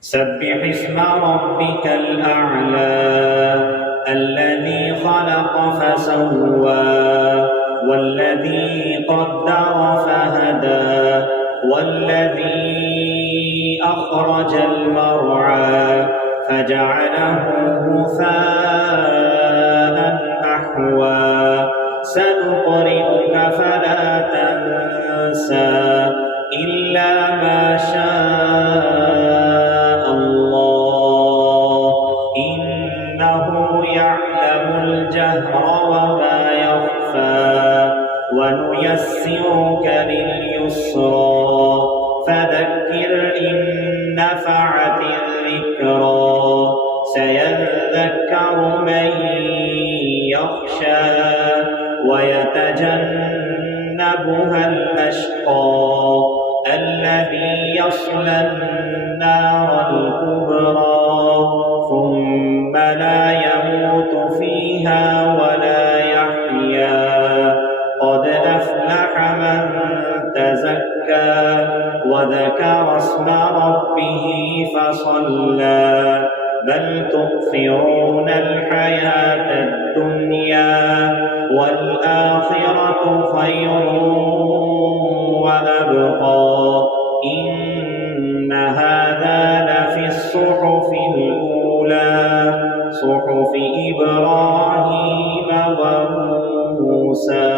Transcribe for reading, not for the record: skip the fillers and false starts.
سبح اسم ربك الأعلى الذي خلق فسوى والذي قدر فهدى والذي أخرج المرعى فجعله غثاء أحوى سنقرئك فلا تنسى إلا ما شاء الله إنه يعلم الجهر وما يخفى ونيسرك لليسرى فذكر إن نفعت الذكرى سيذكر من يخشى ويتجنبها الأشقى الذي يصلى النار الكبرى ثم لا يموت فيها ولا يحيا قد أفلح من تزكى وذكر اسم ربه فصلى بل تؤثرون الحياة الدنيا والآخرة خير وأبقى إن هذا لفي الصحف الأولى صحف إبراهيم وموسى.